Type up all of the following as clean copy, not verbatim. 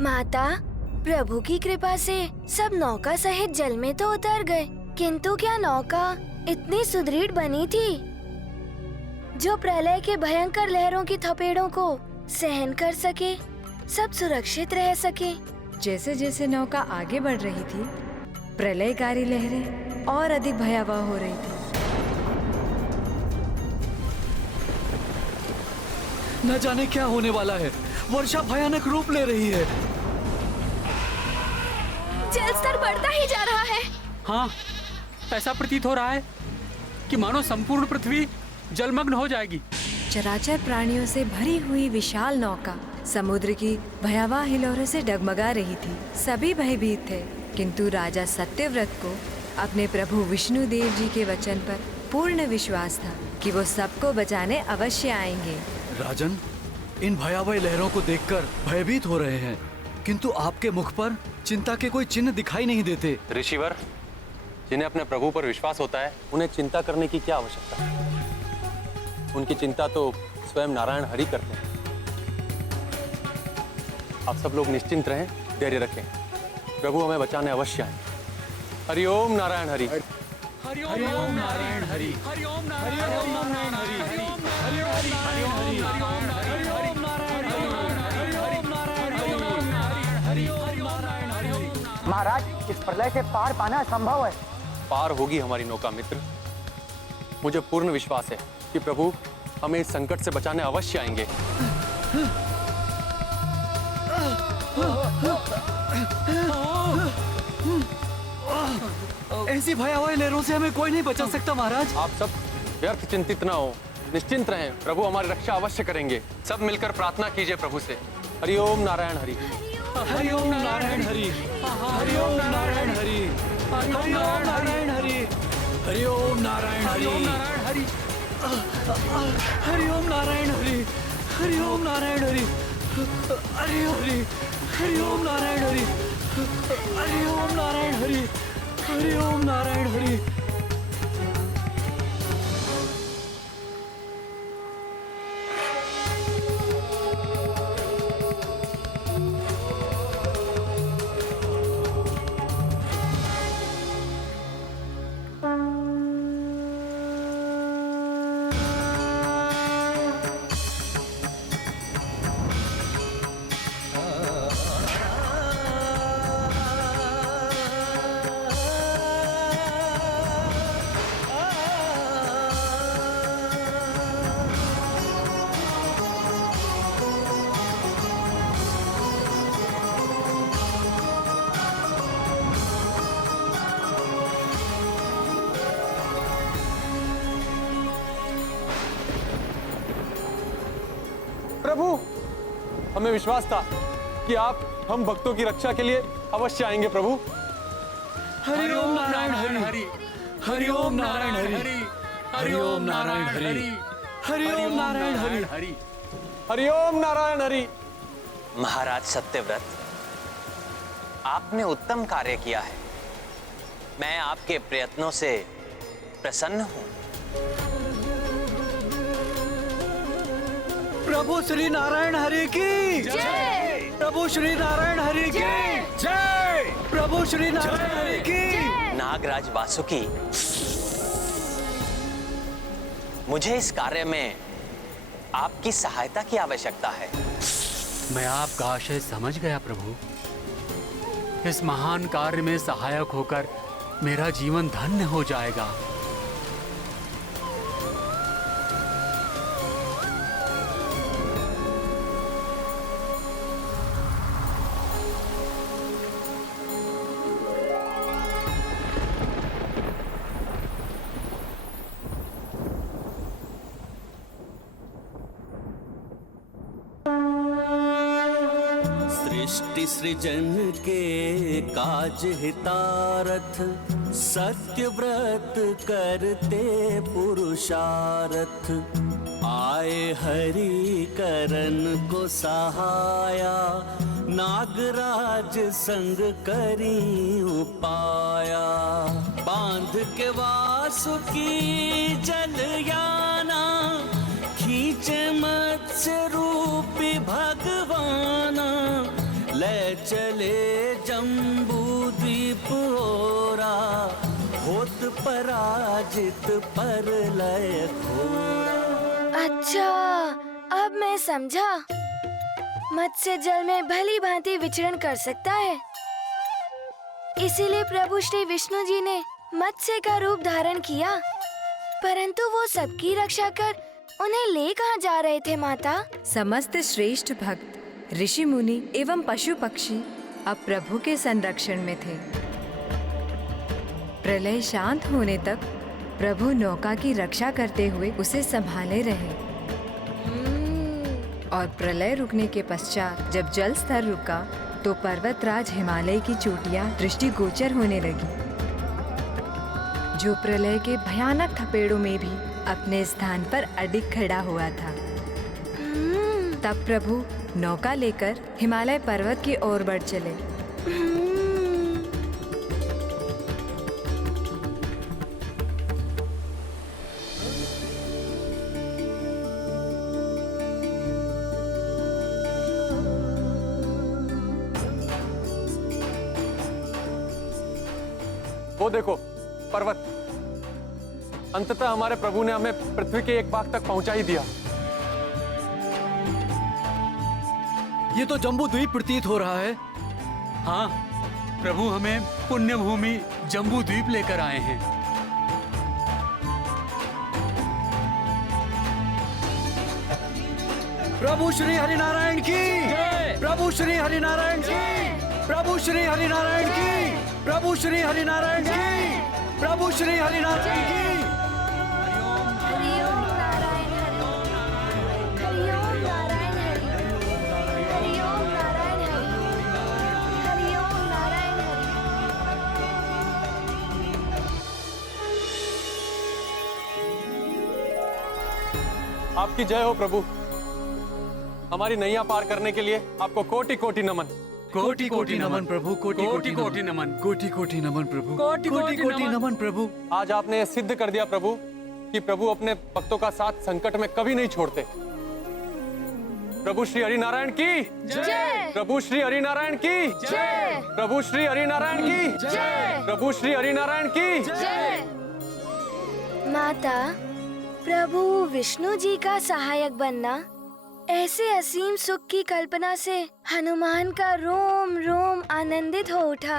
माता, प्रभु की कृपा से सब नौका सहित जल में तो उतर गए, किंतु क्या नौका इतनी सुदृढ़ बनी थी जो प्रलय के भयंकर लहरों की थपेड़ों को सहन कर सके, सब सुरक्षित रह सके। जैसे जैसे नौका आगे बढ़ रही थी, प्रलयकारी लहरें और अधिक भयावह हो रही थी। न जाने क्या होने वाला है। वर्षा भयानक रूप ले रही है। जल स्तर बढ़ता ही जा रहा है। हाँ, ऐसा प्रतीत हो रहा है कि मानो संपूर्ण पृथ्वी जलमग्न हो जाएगी। चराचर प्राणियों से भरी हुई विशाल नौका समुद्र की भयावह हिलोरों से डगमगा रही थी। सभी भयभीत थे, किंतु राजा सत्यव्रत को अपने प्रभु विष्णुदेव जी के वचन पर पूर्ण विश्वास था कि वो सबको बचाने अवश्य आएंगे। राजन, इन भयावह लहरों को देखकर भयभीत हो रहे हैं, किंतु आपके मुख पर चिंता के कोई चिन्ह दिखाई नहीं देते। ऋषिवर, जिन्हें अपने प्रभु पर विश्वास होता है, उन्हें चिंता करने की क्या आवश्यकता है? उनकी चिंता तो स्वयं नारायण हरि करते हैं। आप सब लोग निश्चिंत रहें, धैर्य रखें, प्रभु हमें बचाने अवश्य आएंगे। हरिओम नारायण हरि। हरिओम नारायण हरि। हरिओम नारायण हरि। महाराज, इस प्रलय से पार पाना असंभव है। पार होगी हमारी नौका मित्र। मुझे पूर्ण विश्वास है कि प्रभु हमें इस संकट से बचाने अवश्य आएंगे। ऐसी भयावह लहरों से हमें कोई नहीं बचा सकता महाराज। आप सब व्यर्थ चिंतित ना हो, निश्चिंत रहें, प्रभु हमारी रक्षा अवश्य करेंगे। सब मिलकर प्रार्थना कीजिए प्रभु से। हरिओम नारायण हरि। हरिओम नारायण हरि। हरिओम नारायण हरि। हरिओम नारायण हरि। हरिओम नारायण हरि। हरिओम नारायण हरि। हरिओम नारायण हरि। हरि हरि। हरिओम नारायण हरि। हरिओम नारायण हरि। हरिओम नारायण हरि। प्रभु, हमें विश्वास था कि आप हम भक्तों की रक्षा के लिए अवश्य आएंगे प्रभु। हरिओम नारायण हरि। हरिओम नारायण हरि। हरिओम नारायण हरि। हरिओम नारायण हरि। हरिओम नारायण हरि। महाराज सत्यव्रत, आपने उत्तम कार्य किया है। मैं आपके प्रयत्नों से प्रसन्न हूं। प्रभु श्री नारायण हरि की जय। प्रभु श्री नारायण हरि की जय। प्रभु श्री नारायण हरि की। नागराज वासुकी, मुझे इस कार्य में आपकी सहायता की आवश्यकता है। मैं आपका आशय समझ गया प्रभु। इस महान कार्य में सहायक होकर मेरा जीवन धन्य हो जाएगा। सृष्टि सृजन के काज हितारथ, सत्यव्रत करते पुरुषारथ। आए हरि करन को सहाया, नागराज संग करी उपाया। बांध के वासुकी जलयाना, खींचे मत्स्य रूपी भगवाना। ले चले जम्बू द्वीप ओरा, होत पराजित प्रलय घोरा। अच्छा, अब मैं समझा। मत्स्य जल में भली भांति विचरण कर सकता है, इसीलिए प्रभु श्री विष्णु जी ने मत्स्य का रूप धारण किया। परंतु वो सबकी रक्षा कर उन्हें ले कहाँ जा रहे थे माता? समस्त श्रेष्ठ भक्त, ऋषि मुनि एवं पशु पक्षी अब प्रभु के संरक्षण में थे। प्रलय शांत होने तक प्रभु नौका की रक्षा करते हुए उसे संभाले रहे। और प्रलय रुकने के पश्चात जब जल स्तर रुका तो पर्वतराज हिमालय की चोटियां दृष्टिगोचर होने लगी, जो प्रलय के भयानक थपेड़ों में भी अपने स्थान पर अडिग खड़ा हुआ था। तब प्रभु नौका लेकर हिमालय पर्वत की ओर बढ़ चले। वो देखो पर्वत, अंततः हमारे प्रभु ने हमें पृथ्वी के एक भाग तक पहुंचा ही दिया। ये तो जम्बू द्वीप प्रतीत हो रहा है। हाँ प्रभु, हमें पुण्य भूमि जम्बू द्वीप लेकर आए हैं। प्रभु श्री हरिनारायण की, प्रभु श्री हरिनारायण की, प्रभु श्री हरिनारायण की, प्रभु श्री हरिनारायण की, प्रभु श्री हरिनारायण की। हरिओम नारायण हरि, हरिओम नारायण हरि, हरिओम नारायण हरि, हरिओम नारायण हरि। आपकी जय हो प्रभु। हमारी नैया पार करने के लिए आपको कोटि कोटि नमन। कोटि कोटि नमन प्रभु, कोटि कोटि कोटि नमन। कोटि कोटि नमन प्रभु, कोटि कोटि नमन प्रभु। आज आपने यह सिद्ध कर दिया प्रभु कि प्रभु अपने भक्तों का साथ संकट में कभी नहीं छोड़ते। प्रभु श्री हरिनारायण की जय, प्रभु श्री हरिनारायण की जय, प्रभु श्री हरिनारायण की जय, प्रभु श्री हरिनारायण की जय। माता, प्रभु विष्णु जी का सहायक बनना, ऐसे असीम सुख की कल्पना से हनुमान का रोम रोम आनंदित हो उठा।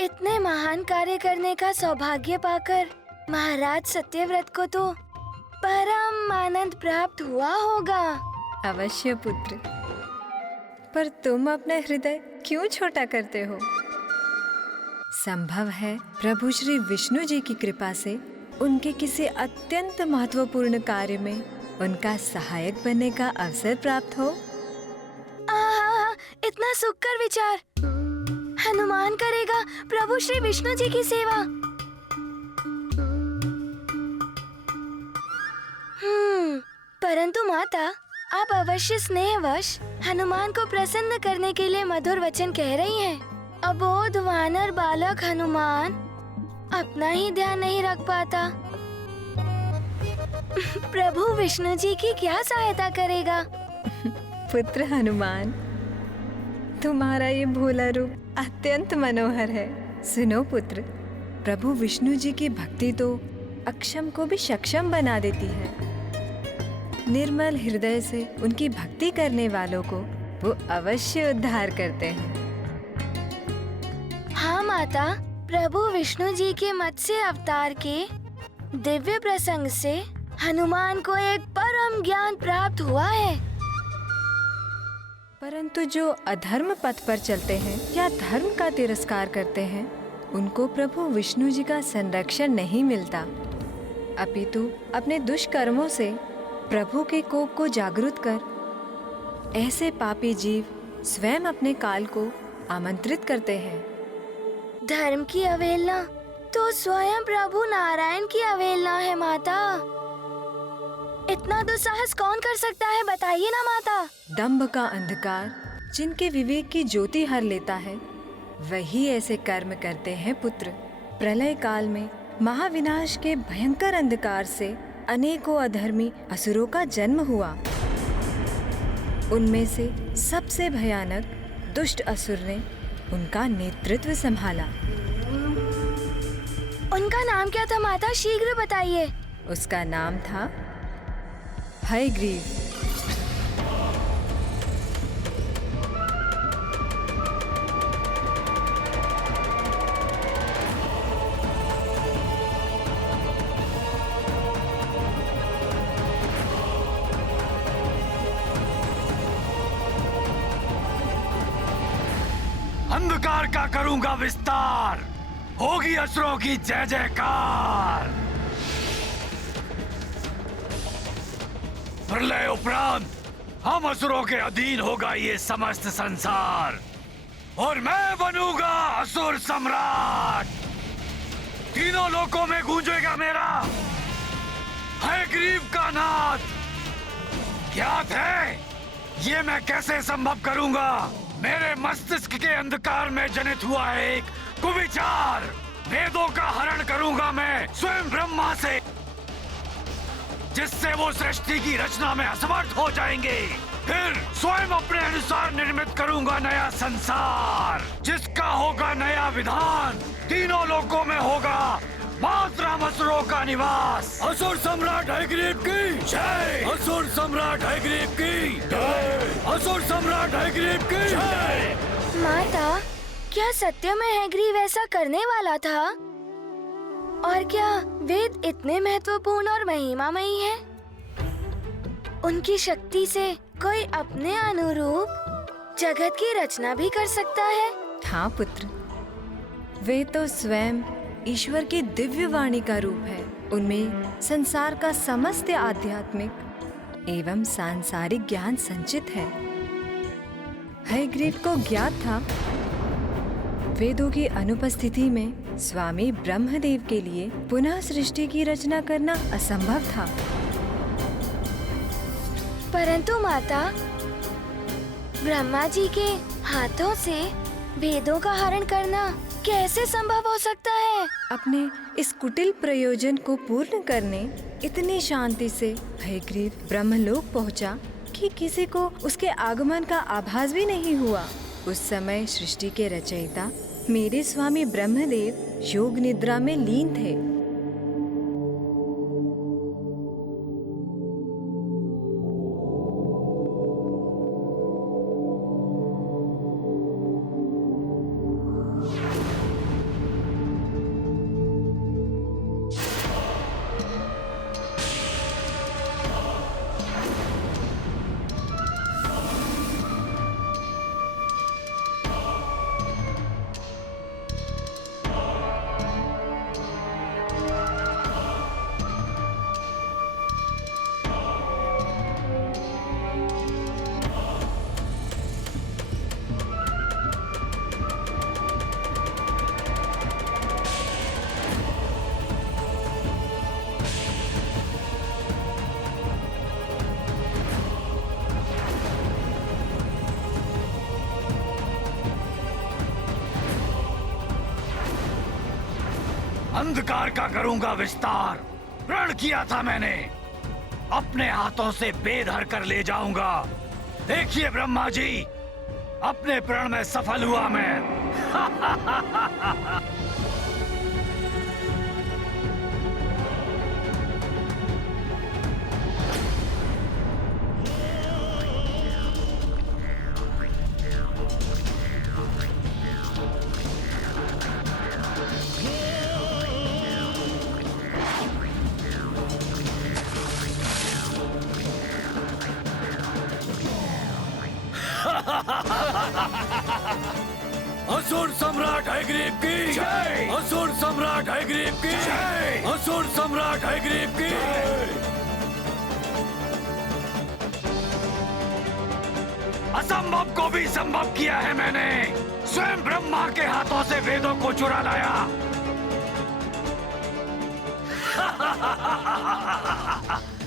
इतने महान कार्य करने का सौभाग्य पाकर महाराज सत्यव्रत को तो परम आनंद प्राप्त हुआ होगा। अवश्य पुत्र, पर तुम अपना हृदय क्यों छोटा करते हो? संभव है प्रभु श्री विष्णु जी की कृपा से उनके किसी अत्यंत महत्वपूर्ण कार्य में उनका सहायक बनने का अवसर प्राप्त हो। आहा, इतना सुखकर विचार। हनुमान करेगा प्रभु श्री विष्णु जी की सेवा। परंतु माता, आप अवश्य स्नेहवश हनुमान को प्रसन्न करने के लिए मधुर वचन कह रही हैं। अबोध वानर बालक हनुमान अपना ही ध्यान नहीं रख पाता, प्रभु विष्णु जी की क्या सहायता करेगा? पुत्र हनुमान, तुम्हारा ये भोला रूप अत्यंत मनोहर है। सुनो पुत्र, प्रभु विष्णु जी की भक्ति तो अक्षम को भी सक्षम बना देती है। निर्मल हृदय से उनकी भक्ति करने वालों को वो अवश्य उद्धार करते हैं। हाँ माता, प्रभु विष्णु जी के मत्स्य अवतार के दिव्य प्रसंग से हनुमान को एक परम ज्ञान प्राप्त हुआ है। परंतु जो अधर्म पथ पर चलते हैं या धर्म का तिरस्कार करते हैं, उनको प्रभु विष्णु जी का संरक्षण नहीं मिलता, अपितु अपने दुष्कर्मों से प्रभु के कोप को जागृत कर ऐसे पापी जीव स्वयं अपने काल को आमंत्रित करते हैं। धर्म की अवहेलना तो स्वयं प्रभु नारायण की अवहेलना है माता। इतना दुस्साहस कौन कर सकता है, बताइए ना माता। दंभ का अंधकार जिनके विवेक की ज्योति हर लेता है, वही ऐसे कर्म करते हैं पुत्र। प्रलय काल में महाविनाश के भयंकर अंधकार से अनेकों अधर्मी असुरों का जन्म हुआ। उनमें से सबसे भयानक दुष्ट असुर ने उनका नेतृत्व संभाला। उनका नाम क्या था माता, शीघ्र बताइए। उसका नाम था हयग्रीव। अंधकार का करूंगा विस्तार, होगी असुरों की जय जयकार। प्रलय उपरांत हम असुरों के अधीन होगा ये समस्त संसार, और मैं बनूंगा असुर सम्राट। तीनों लोकों में गूंजेगा मेरा हयग्रीव का नाद। ज्ञात है ये मैं कैसे संभव करूंगा? मेरे मस्तिष्क के अंधकार में जनित हुआ है एक कुविचार। वेदों का हरण करूंगा मैं स्वयं ब्रह्मा से, जिससे वो सृष्टि की रचना में असमर्थ हो जाएंगे। फिर स्वयं अपने अनुसार निर्मित करूंगा नया संसार, जिसका होगा नया विधान। तीनों लोकों में होगा मात्र असुरों का निवास। असुर सम्राट हयग्रीव की जय। असुर सम्राट हयग्रीव की जय। असुर सम्राट हयग्रीव की जय। माता, क्या सत्य में हयग्रीव ऐसा करने वाला था? और क्या वेद इतने महत्वपूर्ण और महिमामयी हैं? उनकी शक्ति से कोई अपने अनुरूप जगत की रचना भी कर सकता है? हाँ पुत्र, वे तो स्वयं ईश्वर की दिव्य वाणी का रूप है। उनमें संसार का समस्त आध्यात्मिक एवं सांसारिक ज्ञान संचित है। हयग्रीव को ज्ञात था वेदों की अनुपस्थिति में स्वामी ब्रह्मदेव के लिए पुनः सृष्टि की रचना करना असंभव था। परंतु माता, ब्रह्मा जी के हाथों से वेदों का हरण करना कैसे संभव हो सकता है? अपने इस कुटिल प्रयोजन को पूर्ण करने इतनी शांति से हयग्रीव ब्रह्मलोक पहुंचा कि किसी को उसके आगमन का आभास भी नहीं हुआ। उस समय सृष्टि के रचयिता मेरे स्वामी ब्रह्मदेव योग निद्रा में लीन थे। अंधकार का करूंगा विस्तार। प्रण किया था मैंने, अपने हाथों से वेद हर कर ले जाऊंगा। देखिए ब्रह्मा जी, अपने प्रण में सफल हुआ मैं। असुर सम्राट हयग्रीव की जय। असुर सम्राट हयग्रीव की जय। असुर सम्राट हयग्रीव की जय। असंभव को भी संभव किया है मैंने। स्वयं ब्रह्मा के हाथों से वेदों को चुरा लाया।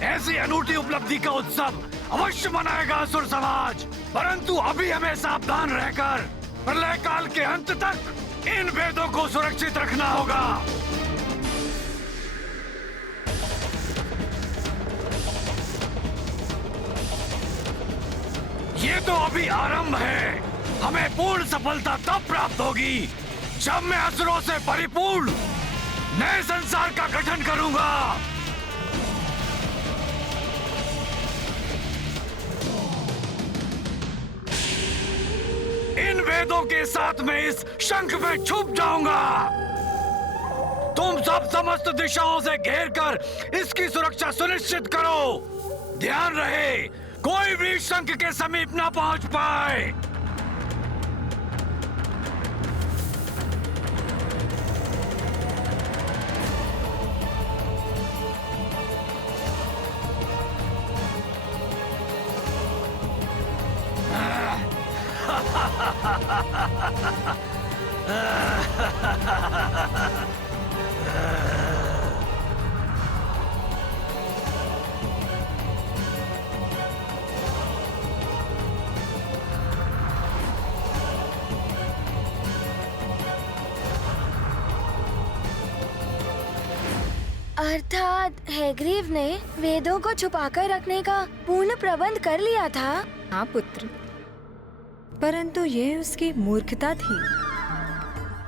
ऐसी अनूठी उपलब्धि का उत्सव अवश्य मनाएगा असुर समाज, परंतु अभी हमें सावधान रहकर प्रलय काल के अंत तक इन वेदों को सुरक्षित रखना होगा। ये तो अभी आरंभ है। हमें पूर्ण सफलता तब प्राप्त होगी जब मैं असुरों से परिपूर्ण नए संसार का गठन करूंगा। इन वेदों के साथ मैं इस शंख में छुप जाऊंगा। तुम सब समस्त दिशाओं से घेर कर इसकी सुरक्षा सुनिश्चित करो। ध्यान रहे कोई भी शंख के समीप ना पहुंच पाए। अर्थात हैग्रीव ने वेदों को छुपाकर रखने का पूर्ण प्रबंध कर लिया था। हाँ पुत्र, परंतु यह उसकी मूर्खता थी,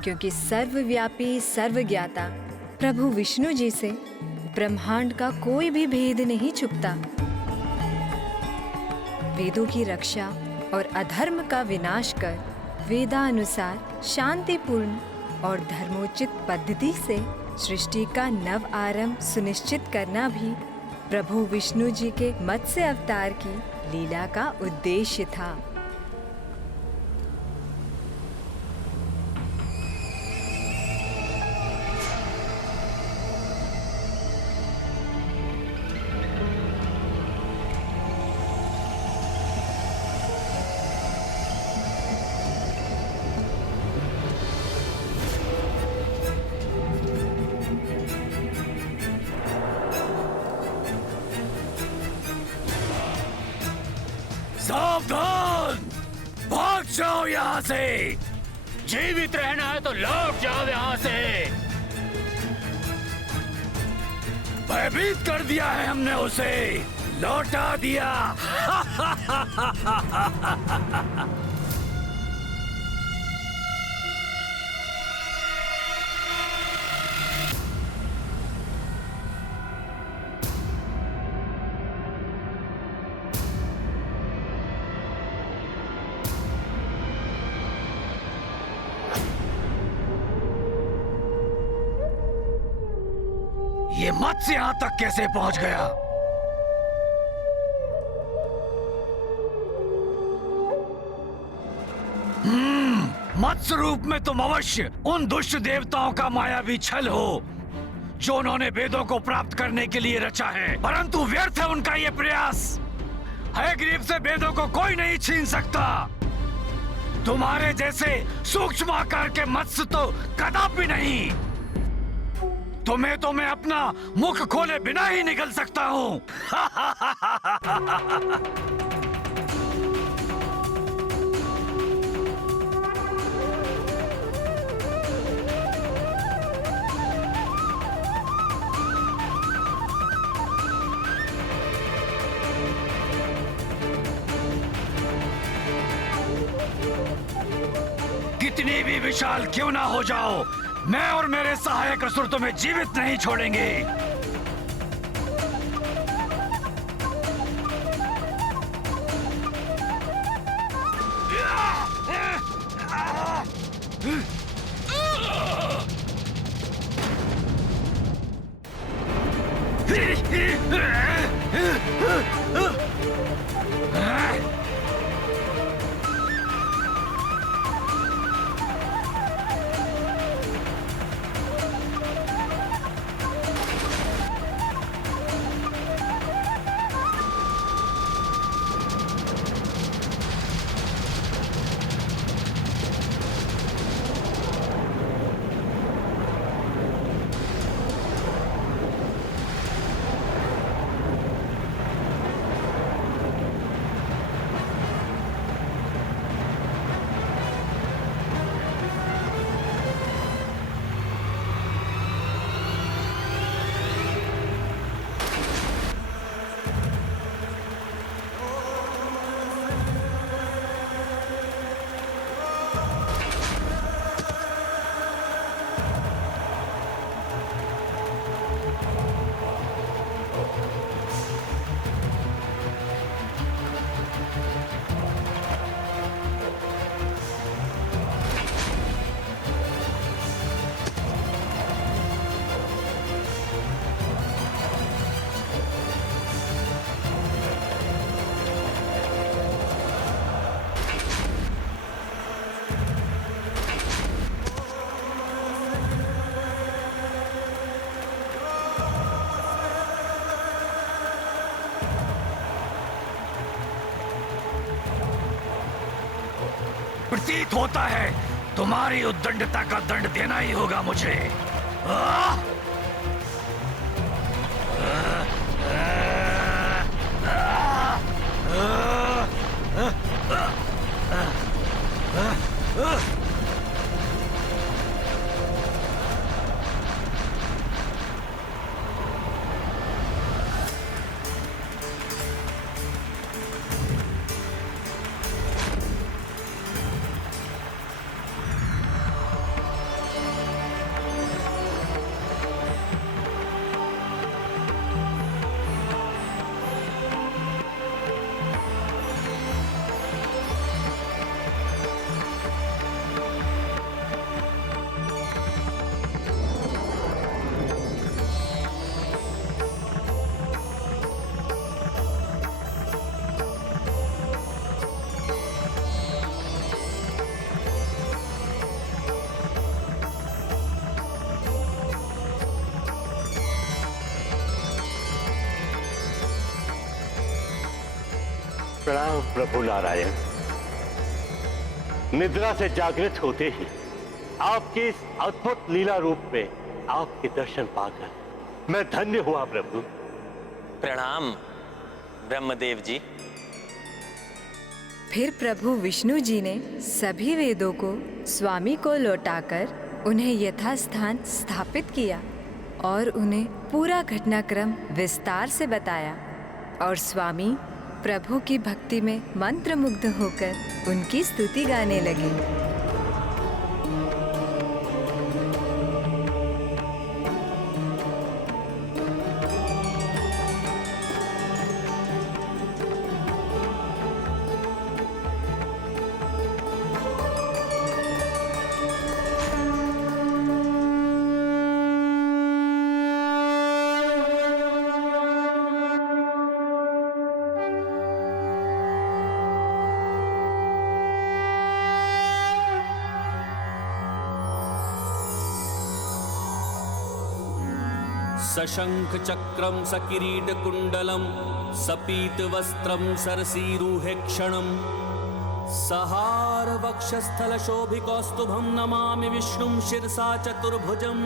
क्योंकि सर्वव्यापी सर्वज्ञाता प्रभु विष्णु जी से ब्रह्मांड का कोई भी भेद नहीं छुपता। वेदों की रक्षा और अधर्म का विनाश कर वेदानुसार शांतिपूर्ण और धर्मोचित पद्धति से सृष्टि का नव आरंभ सुनिश्चित करना भी प्रभु विष्णु जी के मत्स्य अवतार की लीला का उद्देश्य था। सावधान! भाग जाओ यहाँ से। जीवित रहना है तो लौट जाओ यहाँ से। भयभीत कर दिया है हमने उसे, लौटा दिया। ये मत्स्य यहाँ तक कैसे पहुंच गया? मत्स्य रूप में तुम अवश्य उन दुष्ट देवताओं का मायावी छल हो जो उन्होंने वेदों को प्राप्त करने के लिए रचा है, परंतु व्यर्थ है उनका ये प्रयास। हैग्रीव से वेदों को कोई नहीं छीन सकता। तुम्हारे जैसे सूक्ष्म आकार के मत्स्य तो कदापि नहीं। तुम्हें तो मैं अपना मुख खोले बिना ही निगल सकता हूँ। कितनी भी विशाल क्यों ना हो जाओ, मैं और मेरे सहायक असुर तुम्हें जीवित नहीं छोड़ेंगे। प्रतीत होता है तुम्हारी उद्दंडता का दंड देना ही होगा मुझे। आह! प्रणाम प्रभु नारायण। निद्रा से जागृत होते ही आपके इस अद्भुत लीला रूप में आपके दर्शन पाकर मैं धन्य हुआ प्रभु। प्रणाम ब्रह्मदेव जी। फिर प्रभु विष्णु जी ने सभी वेदों को स्वामी को लौटाकर उन्हें यथास्थान स्थापित किया और उन्हें पूरा घटनाक्रम विस्तार से बताया और स्वामी प्रभु की भक्ति में मंत्रमुग्ध होकर उनकी स्तुति गाने लगे। सशंख चक्रम सकिरीट कुंडलम सपीत वस्त्रम सरसीरुहे क्षणम सहार वक्षस्थल शोभिकौस्तुभम नमामि विष्णुं शिरसा चतुर्भुजम।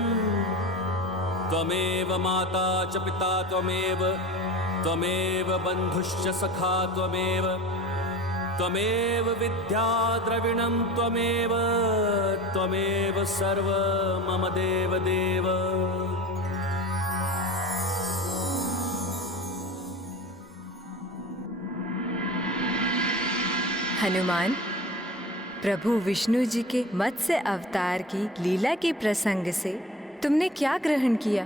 त्वमेव माता च पिता त्वमेव बंधुश्च सखा त्वमेव विद्या द्रविणं त्वमेव सर्व मम देव देव। हनुमान, प्रभु विष्णु जी के मत्स्य अवतार की लीला के प्रसंग से तुमने क्या ग्रहण किया?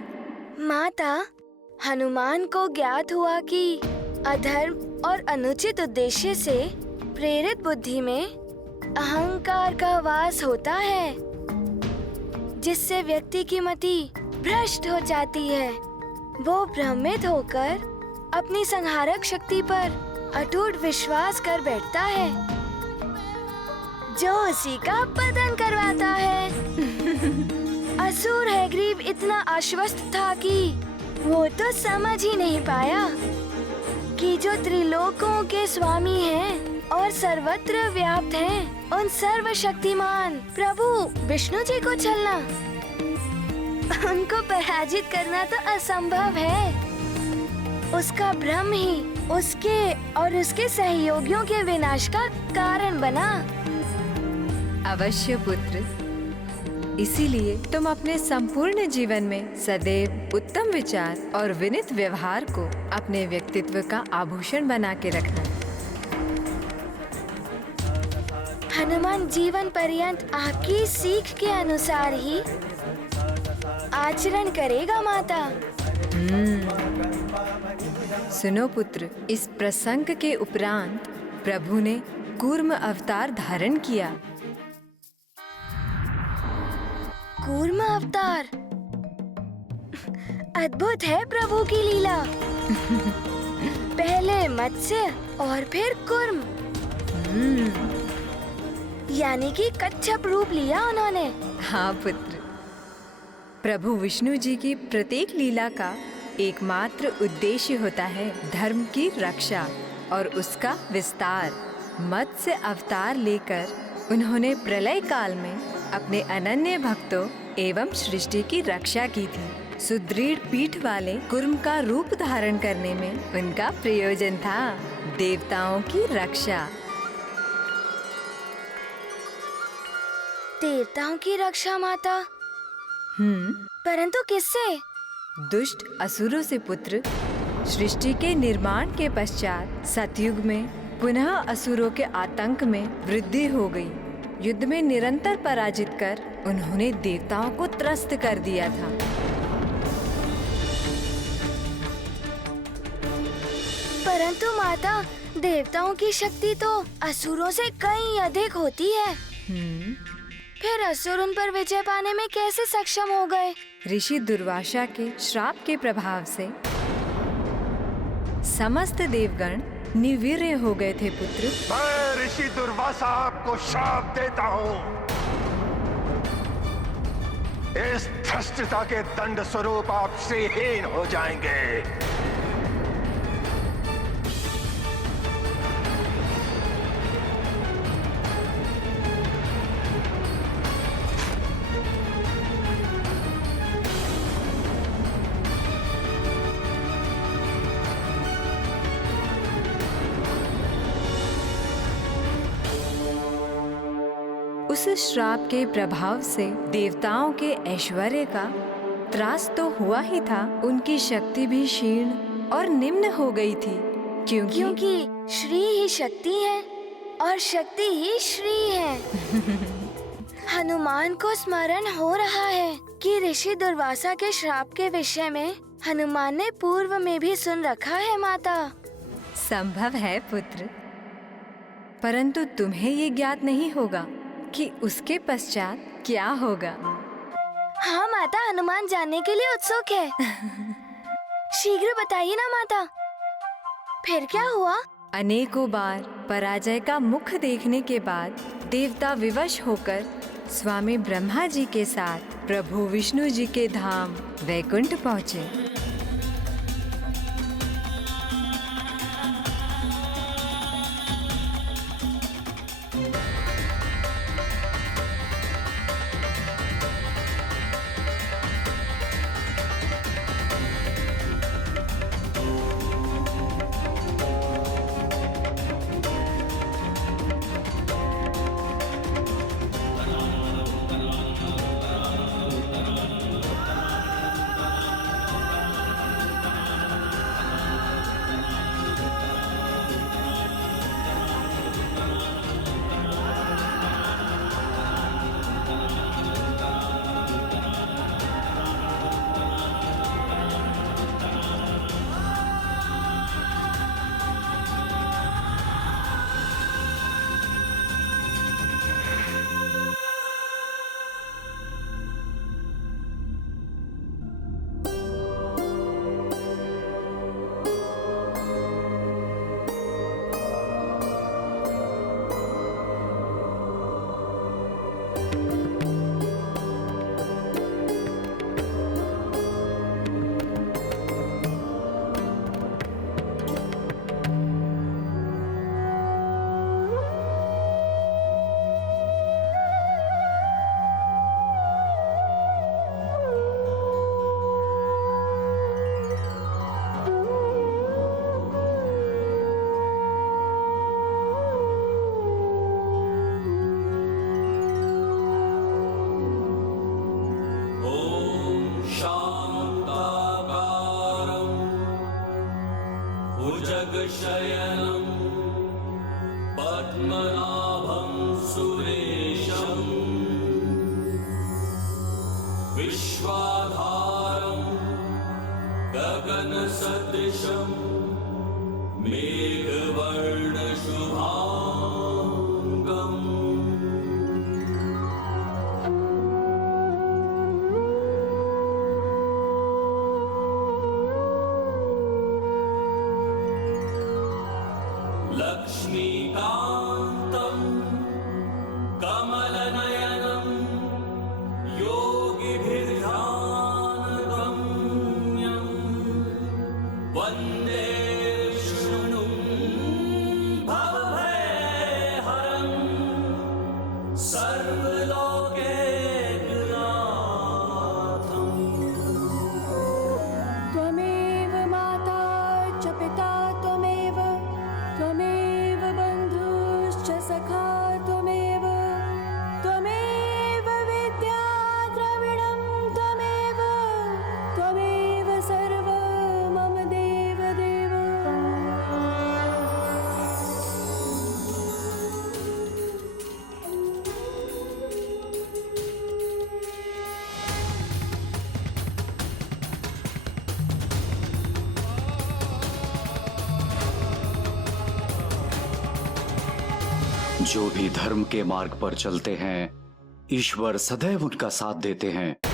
माता, हनुमान को ज्ञात हुआ कि अधर्म और अनुचित उद्देश्य से प्रेरित बुद्धि में अहंकार का वास होता है, जिससे व्यक्ति की मति भ्रष्ट हो जाती है। वो भ्रमित होकर अपनी संहारक शक्ति पर अटूट विश्वास कर बैठता है, जो उसी का पतन करवाता है। असुर हैग्रीव इतना आश्वस्त था कि वो तो समझ ही नहीं पाया कि जो त्रिलोकों के स्वामी हैं और सर्वत्र व्याप्त हैं, उन सर्वशक्तिमान प्रभु विष्णु जी को छलना, उनको पराजित करना तो असंभव है। उसका भ्रम ही उसके और उसके सहयोगियों के विनाश का कारण बना। अवश्य पुत्र, इसीलिए तुम अपने संपूर्ण जीवन में सदैव उत्तम विचार और विनीत व्यवहार को अपने व्यक्तित्व का आभूषण बना के रखना। हनुमान जीवन पर्यंत आपकी सीख के अनुसार ही आचरण करेगा माता। सुनो पुत्र, इस प्रसंग के उपरांत प्रभु ने कूर्म अवतार धारण किया। कूर्म अवतार अद्भुत है प्रभु की लीला। पहले मत्स्य और फिर कूर्म, यानी कि कच्छप रूप लिया उन्होंने। हाँ पुत्र, प्रभु विष्णु जी की प्रत्येक लीला का एकमात्र उद्देश्य होता है धर्म की रक्षा और उसका विस्तार। मत्स्य अवतार लेकर उन्होंने प्रलय काल में अपने अनन्य भक्तों एवं सृष्टि की रक्षा की थी। सुदृढ़ पीठ वाले कुर्म का रूप धारण करने में उनका प्रयोजन था देवताओं की रक्षा। देवताओं की रक्षा माता? परंतु किससे? दुष्ट असुरों से पुत्र। सृष्टि के निर्माण के पश्चात सतयुग में पुनः असुरों के आतंक में वृद्धि हो गई। युद्ध में निरंतर पराजित कर उन्होंने देवताओं को त्रस्त कर दिया था। परंतु माता, देवताओं की शक्ति तो असुरों से कहीं अधिक होती है। फिर असुर उन पर विजय पाने में कैसे सक्षम हो गए? ऋषि दुर्वासा के श्राप के प्रभाव से समस्त देवगण निवीर्य हो गए थे पुत्र। मैं ऋषि दुर्वासा आपको शाप देता हूँ। इस भ्रष्टता के दंड स्वरूप आप श्रीहीन हो जाएंगे। उस श्राप के प्रभाव से देवताओं के ऐश्वर्य का त्रास तो हुआ ही था, उनकी शक्ति भी क्षीण और निम्न हो गई थी। क्योंकि श्री ही शक्ति है और शक्ति ही श्री है। हनुमान को स्मरण हो रहा है कि ऋषि दुर्वासा के श्राप के विषय में हनुमान ने पूर्व में भी सुन रखा है माता। संभव है पुत्र, परंतु तुम्हें ये ज्ञात नहीं होगा कि उसके पश्चात क्या होगा। हाँ माता, हनुमान जानने के लिए उत्सुक है। शीघ्र बताइए ना माता, फिर क्या हुआ? अनेकों बार पराजय का मुख देखने के बाद देवता विवश होकर स्वामी ब्रह्मा जी के साथ प्रभु विष्णु जी के धाम वैकुंठ पहुँचे। शयनं पद्मनाभं सुरेशं विश्वाधारं गगनसदृशं मेघवर्णशुभांगम् लक्ष्मीकान्तं कमलनयनं योगिभिर्ध्यानगम्यं वन्दे विष्णुं भवभयहरं जो भी धर्म के मार्ग पर चलते हैं, ईश्वर सदैव उनका साथ देते हैं।